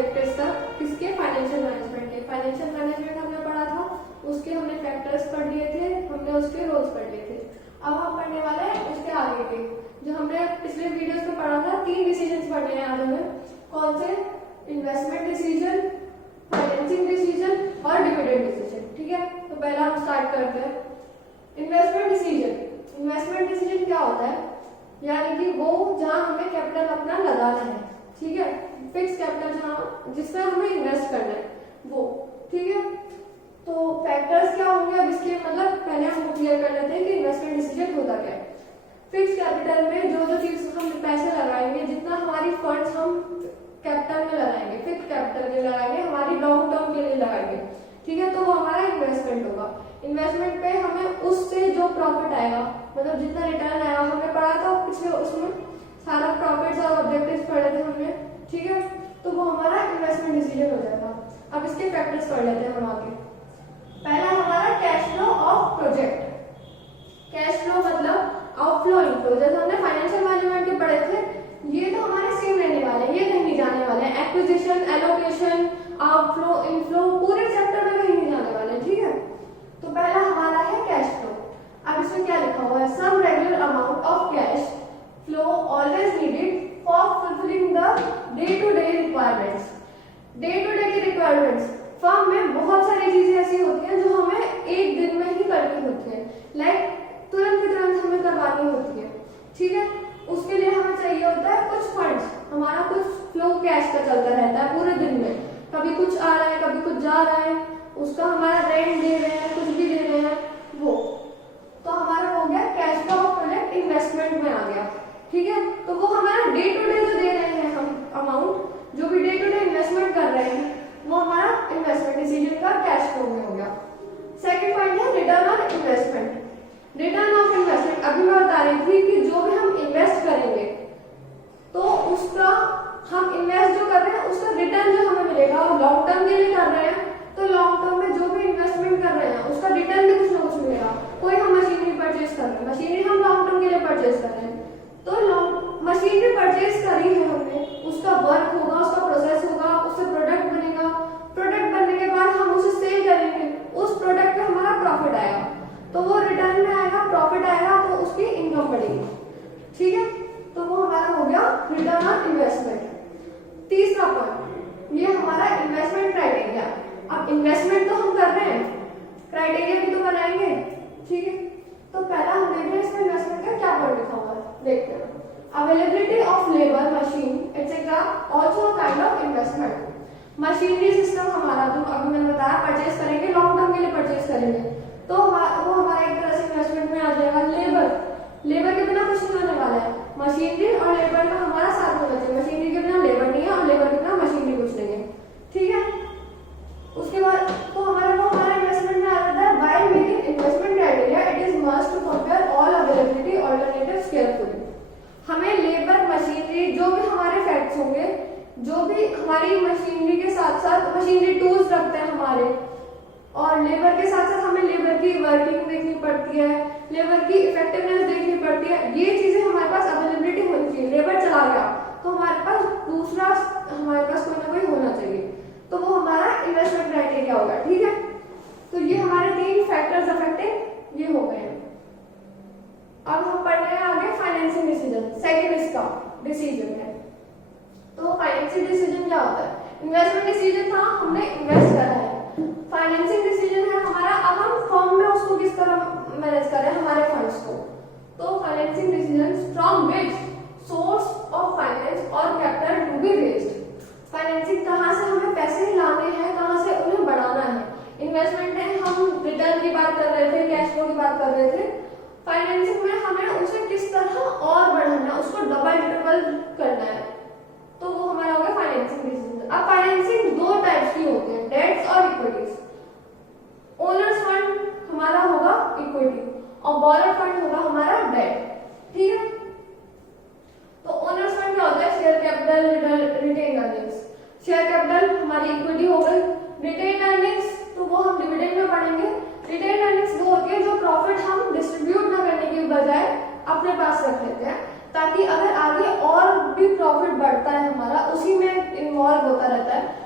Objectives था किसके, financial management के। फाइनेंशियल मैनेजमेंट हमने पढ़ा था, उसके हमने फैक्टर्स पढ़ लिए थे, हमने उसके रोल्स पढ़ लिए थे। अब हम पढ़ने वाले हैं उसके आगे के, जो हमने पिछले वीडियोस में पढ़ा था। 3 डिसीजन पढ़ने हैं आज हमें। कौन से? इन्वेस्टमेंट डिसीजन, फाइनेंसिंग डिसीजन और डिविडेंड डिसीजन। ठीक है, तो पहला हम स्टार्ट करते हैं इन्वेस्टमेंट डिसीजन। इन्वेस्टमेंट डिसीजन क्या होता है? यानी कि वो जहां हमें कैपिटल अपना लगाना है, ठीक है, फिक्स कैपिटल जहां जिसमें हमें इन्वेस्ट करना है वो। ठीक है, तो फैक्टर्स क्या होंगे अब इसके, मतलब पहले हम क्लियर कर लेते हैं कि इन्वेस्टमेंट डिसीजन होता क्या है। फिक्स कैपिटल में जो चीज हम पैसे लगाएंगे, जितना हमारी फंड्स हम कैपिटल में लगाएंगे, फिक्स कैपिटल में लगाएंगे, हमारी लॉन्ग टर्म के लिए लगाएंगे, ठीक है, तो वो हमारा इन्वेस्टमेंट होगा। इन्वेस्टमेंट पे हमें उससे जो प्रॉफिट आएगा, मतलब जितना रिटर्न आएगा, हमने पढ़ा था पिछले उसमें सारा प्रॉफिट्स और ऑब्जेक्टिव्स पढ़े थे हमने, ठीक है, तो वो हमारा इन्वेस्टमेंट डिसीजन हो जाएगा। अब इसके फैक्टर्स पढ़ लेते हैं हम आगे। पहला हमारा cash flow of project. Cash flow मतलब आउटफ्लो इनफ्लो, जैसे हमने फाइनेंशियल मैनेजमेंट के पढ़े थे, ये तो हमारे सेम रहने वाले हैं, ये कहीं नहीं जाने वाले हैं। एक्विजिशन, एलोकेशन, आउटफ्लो, इनफ्लो पूरे चैप्टर में कहीं नहीं जाने वाले, ठीक है। तो पहला हमारा है कैश फ्लो। अब इसमें क्या लिखा हुआ है? Some regular amount of cash flow always needed for fulfilling the day to day requirements. Day to day की रिक्वायरमेंट्स, फर्म में बहुत सारी चीजें ऐसी होती हैं जो हमें एक दिन में ही करनी होती है, लाइक तुरंत की तुरंत हमें करवानी होती है, ठीक है। उसके लिए हमें चाहिए होता है कुछ फंड्स, हमारा कुछ फ्लो कैश का चलता रहता है पूरे दिन में, कभी कुछ आ रहा है, कभी कुछ जा रहा है, उसका हमारा रेंट दे रहे हैं, कुछ भी दे रहे हैं वो, तो हमारा हो गया cash flow of project, investment में आ गया, ठीक है। तो वो हमारा डे टू डे जो दे रहे हैं हम अमाउंट, जो भी डे टू डे इन्वेस्टमेंट कर रहे हैं, वो हमारा इन्वेस्टमेंट डिसीजन का कैश फ्लो में हो गया। सेकंड पॉइंट है return on investment. Return of investment, अभी मैं बता रही थी कि जो भी हम इन्वेस्ट करेंगे तो उसका, हम इन्वेस्ट जो कर रहे हैं उसका रिटर्न जो हमें मिलेगा, और लॉन्ग टर्म के लिए कर रहे हैं तो लॉन्ग टर्म में जो भी इन्वेस्टमेंट कर रहे हैं उसका रिटर्न भी कुछ ना कुछ मिलेगा। कोई हम मशीनरी परचेज कर रहे हैं, मशीनरी हम लॉन्ग टर्म के लिए परचेज कर रहे हैं, तो मशीनरी परचेज करी है हमने, उसका वर्क होगा, उसका प्रोसेस होगा, उससे प्रोडक्ट बनेगा, प्रोडक्ट बनने के बाद हम उसे सेल करेंगे, उस प्रोडक्ट पे हमारा प्रॉफिट आएगा, तो वो रिटर्न में आएगा, प्रॉफिट आएगा, तो उसकी इनकम बढ़ेगी, ठीक है। तो वो हमारा हो गया रिटर्न ऑन इन्वेस्टमेंट। तीसरा पॉइंट, ये हमारा इन्वेस्टमेंट क्राइटेरिया। अब इन्वेस्टमेंट तो हम कर रहे हैं, क्राइटेरिया भी तो बनाएंगे, ठीक है। तो पहला हम देख रहे हैं इसमें इन्वेस्टमेंट का क्या पॉइंट लिखा हुआ है, देखते हैं। Availability of labour, machine etcetera also kind of investment. Machinery system हमारा जो अभी मैंने बताया परचेज करेंगे, लॉन्ग टर्म के लिए परचेज करेंगे, तो वो हमारा एक तरह से इन्वेस्टमेंट में आ जाएगा। लेबर के बिना कुछ नहीं होने वाला है, मशीनरी और लेबर का हमारा साथ होना चाहिए, मशीनरी के बिना लेबर नहीं है और लेबर के बिना मशीनरी कुछ नहीं है, ठीक है। उसके बाद तो हमारा इन्वेस्टमेंट में आ जाता है while making investment criteria it is must to compare all availability alternatives carefully. हमें लेबर, मशीनरी, जो भी हमारे फैक्ट्स होंगे, जो भी हमारी मशीनरी के साथ साथ मशीनरी टूल्स रखते हैं हमारे, और लेबर के साथ साथ हमें लेबर की वर्किंग देखनी पड़ती है, लेबर की इफेक्टिवनेस देखनी पड़ती है, ये चीजें हमारे पास अवेलेबिलिटी होनी चाहिए। लेबर चला गया तो हमारे पास दूसरा, हमारे पास कोई ना कोई होना चाहिए, तो वो हमारा इन्वेस्टमेंट क्राइटेरिया होगा, ठीक है। तो ये हमारे 3 फैक्टर्स अफेक्टिंग ये हो गए हैं। अब हम पढ़ रहे हैं आगे फाइनेंसिंग डिसीजन। सेकंड इसका डिसीजन है, तो फाइनेंसिंग डिसीजन क्या होता है? इन्वेस्टमेंट डिसीजन था, हमने इन्वेस्ट करा है। फाइनेंसिंग डिसीजन है हमारा, अब हम फर्म में उसको किस तरह मैनेज करें हमारे फंड्स को। तो financing decision from which source of finance और capital to be raised. Financing कहाँ से हमें पैसे लाने हैं, कहाँ से उन्हें बढ़ाना है। इन्वेस्टमेंट में हम रिटर्न की बात कर रहे थे, कैश फ्लो की बात कर रहे थे। फाइनेंसिंग में हमें उसे किस तरह और बढ़ाना है, उसको डबल ट्रिपल करना है, तो वो हमारा हो गया फाइनेंसिंग डिसीजन। अब फाइनेंसिंग 2 टाइप्स की होती है, डेट्स और इक्विटीज। ओनर्स फंड हमारा होगा इक्विटी और बोरोड फंड होगा हमारा डेट, ठीक है। तो ओनर्स फंड क्या होता है? Share capital, retain earnings. Share capital हमारी इक्विटी हो गई, रिटेन अर्निंग्स तो वो हम डिविडेंड में पढ़ेंगे। रिटेन अर्निंग्स वो होती है जो प्रॉफिट हम डिस्ट्रीब्यूट ना करने की बजाय अपने पास रख लेते हैं, ताकि अगर आगे और भी प्रॉफिट बढ़ता है हमारा, उसी में इन्वॉल्व होता रहता है,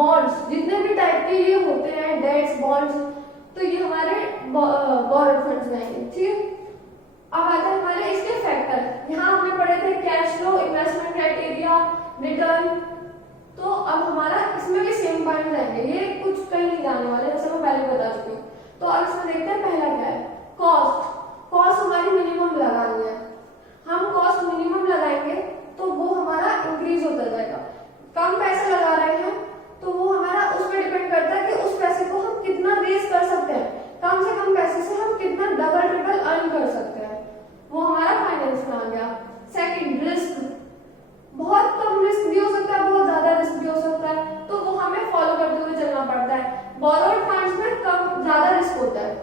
बॉन्ड्स, जितने भी टाइप के ये होते हैं डेट्स बॉन्ड्स, तो ये हमारे बोरोड फंड्स में आएंगे। ठीक है, अब आते हैं हमारे इसके फैक्टर। यहाँ हमने पढ़े थे cash flow, investment criteria, return. तो अब हमारा इसमें भी सेम पॉइंट आएंगे, ये कुछ कहीं नहीं जाने वाले, जैसे मैं पहले बता चुकी हूँ। तो अब इसमें देखते हैं पहला क्या है, कॉस्ट। कॉस्ट हमारी मिनिमम लगानी है, हम कॉस्ट मिनिमम लगाएंगे तो वो हमारा इंक्रीज होता जाएगा। कम पैसे लगा रहे हैं तो वो हमारा उस पर डिपेंड करता है कि उस पैसे को हम कितना रेज कर सकते हैं, कम से कम पैसे से हम कितना डबल ट्रिपल अर्न कर सकते हैं, वो हमारा फाइनेंस में आ गया। Second, risk. बहुत कम रिस्क भी हो सकता है, बहुत ज्यादा रिस्क भी हो सकता है, तो वो हमें फॉलो करते हुए चलना पड़ता है। बोरोड फंड्स में कम ज्यादा रिस्क होता है,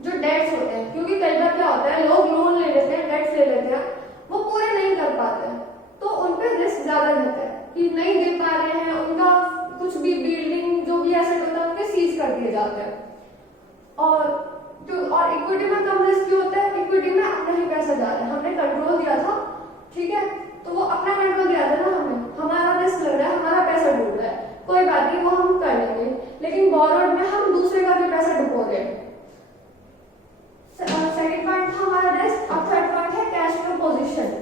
जो डेट्स होते हैं, क्योंकि कई बार क्या होता है लोग लोन ले लेते हैं, डेट्स ले लेते हैं, वो पूरे नहीं कर पाते हैं, तो उन पे रिस्क ज्यादा रहता है कि नहीं दे पा रहे हैं, उनका कुछ भी बिल्डिंग जो भी एसेट होता है उनके सीज कर दिए जाते हैं। और इक्विटी में कम रिस्क क्यों होता है, इक्विटी में अपना ही पैसा जा रहा है, हमने कंट्रोल दिया था, ठीक है, तो वो अपना कंट्रोल दिया था ना हमें, हमारा रिस्क लग रहा है, हमारा पैसा डूब रहा है, कोई बात नहीं, वो हम कर लेंगे। लेकिन बोरोड में हम दूसरे का भी पैसा डुबो रहे हैं। सेकंड पॉइंट था हमारा रिस्क। अब थर्ड पॉइंट है कैश फ्लो पोजीशन।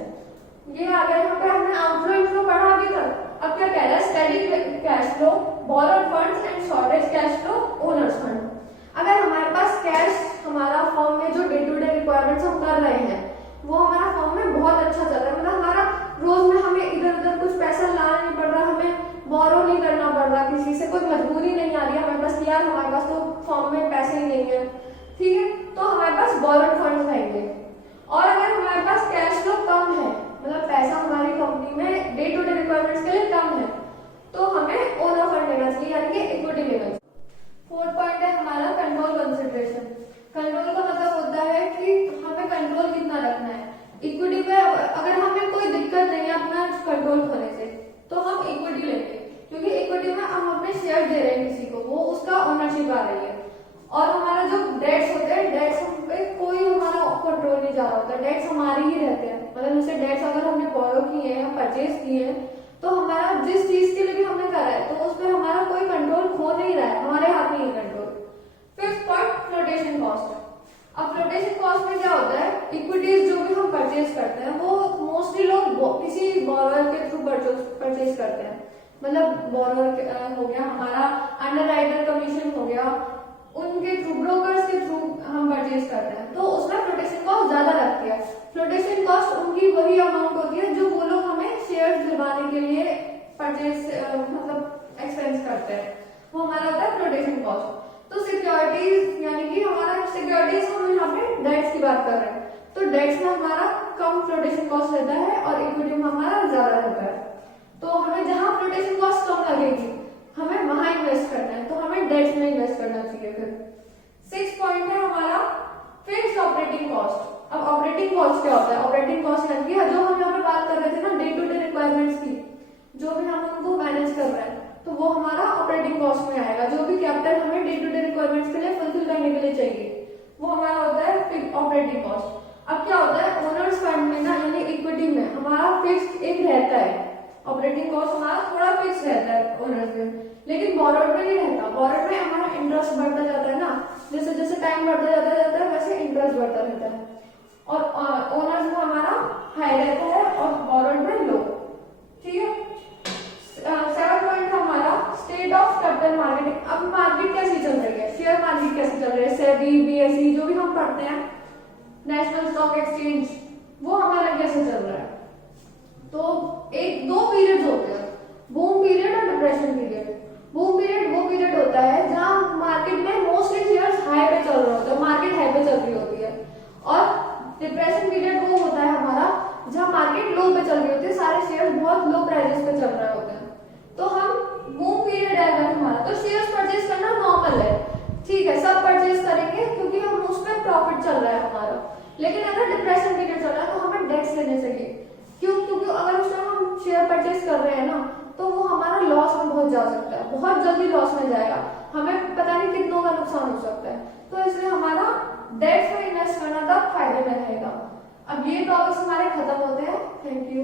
ये आ गया, यहाँ पे हमने आउटफ्लो इनफ्लो पढ़ा अभी तक। अब क्या कह रहा है, steady cash flow, borrowed funds and shortage cash flow, owner's fund. अगर हमारे पास कैश हमारा फर्म में जो डे टू डे रिक्वायरमेंट्स हम कर रहे हैं वो हमारा फर्म में बहुत अच्छा चल रहा है, मतलब हमारा रोज में हमें इधर उधर कुछ पैसा लाना नहीं पड़ रहा, हमें बोरो नहीं करना पड़ रहा, किसी से कोई मजबूरी नहीं आ रही है हमारे पास, यार हमारे पास तो फर्म में पैसे ही नहीं है, ठीक है, तो हमारे पास बोरोड फंड्स रहेंगे। और अगर हमारे पास कैश फ्लो कम है, मतलब पैसा हमारी कंपनी में डे टू डे रिक्वायरमेंट्स के लिए कम है, तो हमें ओनर फंड लेना चाहिए, यानी कि इक्विटी लेना चाहिए। फोर्थ पॉइंट है हमारा कंट्रोल कंसिडरेशन। कंट्रोल का मतलब होता है कि हमें कंट्रोल कितना रखना है। इक्विटी पे अगर हमें कोई दिक्कत नहीं है अपना कंट्रोल खोने से, तो हम इक्विटी लेंगे, क्योंकि इक्विटी में हम अपने शेयर दे रहे हैं किसी को, वो उसका ओनरशिप आ रही है। और हमारा जो डेट्स होते हैं, डेट्स हम पे कोई हमारा कंट्रोल नहीं जा रहा होता, डेट्स हमारे ही रहते हैं, मतलब जैसे डेट्स अगर हमने बोरो किए हैं, परचेज किए हैं, तो हमारा जिस चीज के लिए भी हमने करा है तो उस पर हमारा कोई कंट्रोल खो नहीं रहा है, हमारे हाथ में ही control. Fifth point, flotation cost. अब फ्लोटेशन कॉस्ट में क्या होता है, इक्विटीज जो भी हम परचेज करते हैं वो मोस्टली लोग किसी बोरोअर के थ्रू परचेज करते हैं, मतलब बोरोअर हो गया, हमारा अंडरराइटर कमीशन हो गया, उनके थ्रू, ब्रोकर्स के थ्रू हम परचेज करते हैं, तो उसमें फ्लोटेशन कॉस्ट ज्यादा लगती है। फ्लोटेशन कॉस्ट उनकी वही अमाउंट होती है जो वो लोग हमें शेयर्स दिलवाने के लिए परचेज मतलब एक्सपेंस करते हैं, वो हमारा होता है फ्लोटेशन कॉस्ट। तो सिक्योरिटीज, यानी कि हमारा सिक्योरिटीज, हम यहाँ पे डेट्स की बात कर रहे हैं, तो डेट्स में हमारा कम फ्लोटेशन कॉस्ट रहता है और इक्विटी में हमारा ज्यादा रहता है, तो हमें जहां फ्लोटेशन कॉस्ट कम लगेगी हमें वहां इन्वेस्ट करना है, तो हमें डेट्स में इन्वेस्ट करना चाहिए। फिर सिक्स पॉइंट है हमारा फिक्स्ड ऑपरेटिंग कॉस्ट। अब ऑपरेटिंग कॉस्ट क्या होता है, ऑपरेटिंग कॉस्ट यानी कि जो हम यहाँ पे बात कर रहे थे ना, डे टू डे रिक्वायरमेंट्स की, जो भी हम उनको मैनेज कर रहे हैं, तो वो हमारा ऑपरेटिंग कॉस्ट में आएगा। जो भी कैपिटल हमें डे टू डे रिक्वायरमेंट्स के लिए फुलफिल करने के लिए चाहिए, वो हमारा होता है ऑपरेटिंग कॉस्ट। अब क्या होता है, ओनर्स फंड में ना, यानी इक्विटी में हमारा फिक्स्ड एक रहता है, ऑपरेटिंग कॉस्ट हमारा थोड़ा फिक्स रहता है ओनर्स में, लेकिन बोरोड में नहीं रहता। बोरोड में हमारा इंटरेस्ट बढ़ता जाता है ना, जैसे जैसे टाइम बढ़ता जाता है वैसे इंटरेस्ट बढ़ता रहता है, और ओनर्स में हमारा हाई रहता है और बोरोड में लो, ठीक है। सेवन पॉइंट हमारा स्टेट ऑफ कैपिटल मार्केट। अब मार्केट कैसी चल रही है, शेयर मार्केट कैसी चल रही है, सेबी, बीएसई जो भी हम पढ़ते हैं, नेशनल स्टॉक एक्सचेंज, वो हमारा कैसे चल रहा है। तो एक दो पीरियड्स होते हैं, बूम पीरियड और डिप्रेशन पीरियड। बूम पीरियड वो पीरियड होता है जहां मार्केट में मोस्टली शेयर्स हाई पे चल रहे होते हैं, मार्केट हाई पे चल रही होती है, और डिप्रेशन पीरियड वो होता है हमारा जहां मार्केट लो पे चल रही होती है, सारे शेयर्स बहुत लो प्राइसेस पे चल रहे होते हैं। तो हम बूम पीरियड है अगर हमारा, तो शेयर्स परचेज करना नॉर्मल है, ठीक है, सब परचेज करेंगे क्योंकि हम उसमें प्रॉफिट चल रहा है हमारा। लेकिन अगर डिप्रेशन पीरियड चल रहा है तो हमें डेट्स लेने चाहिए, क्यों, क्योंकि अगर उस टाइम हम शेयर परचेज कर रहे हैं ना, तो वो हमारा लॉस में बहुत जा सकता है, बहुत जल्दी लॉस में जाएगा, हमें पता नहीं कितनों का नुकसान हो सकता है, तो इसलिए हमारा डेट्स में इन्वेस्ट करना तब फायदे में रहेगा। अब ये टॉपिक्स हमारे खत्म होते हैं, थैंक यू।